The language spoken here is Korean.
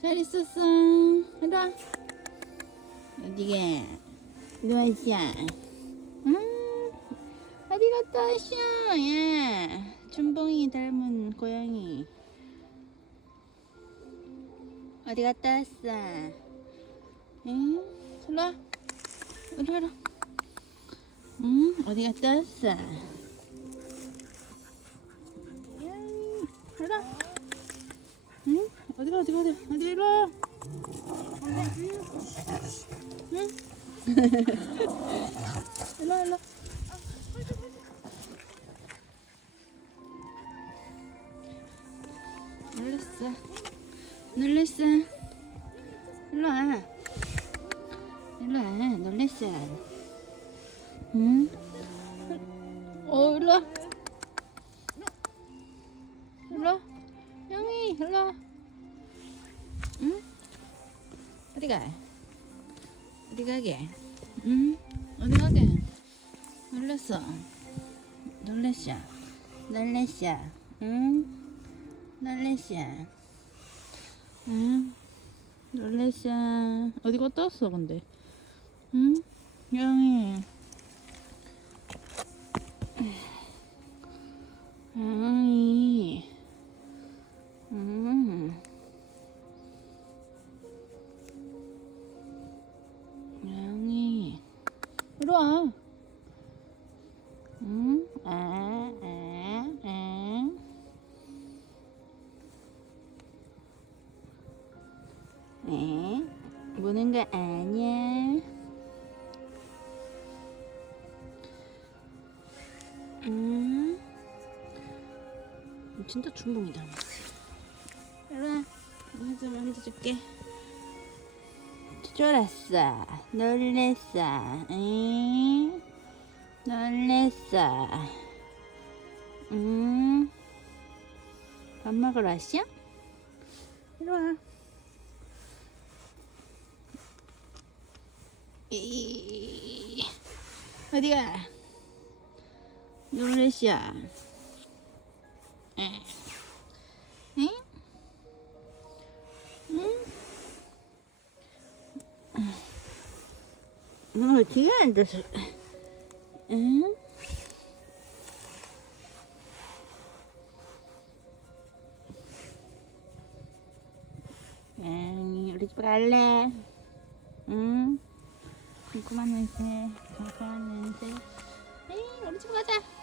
잘 있었어. 와. 어디게? 이리 와, 이씨야. 음, 어디 갔다 왔어? 야, 춘봉이 닮은 고양이. 어디 갔다 왔어? 응? 이리 와. 이리 와라. 응? 어디 갔다 왔어? 응? 이리 와. 어디가 어디 어디 이리 와. 응? 일로 와 일로. 놀랬어. 놀랬어. 일로 와. 일로 와. 놀랬어. 응? 어 일로 와. 일로 와. 영희 일로 와. 어디 가? 어디 가게? 응? 어디 가게? 놀랬어. 놀랬어. 놀랬어. 응? 놀랬어. 응? 놀랬어. 어디 갔다 왔어, 근데? 응? 영희. 이리 와. 응? 아, 아, 아. 에? 무는 거 아니야. 응? 진짜 닮았어. 이리 와. 먼저 만져줄게. 쫄았어. 놀랬어. 응? 놀랬어. 응? 밥 먹으러 왔어? 이리 와. 이, 어디가? 놀랬어. 응? 응? 응? 너 뒤에 앉아서 응? 응, 우리 집 갈래? 응? 궁금한 냄새, 궁금한 냄새. 에이, 우리 집 가자.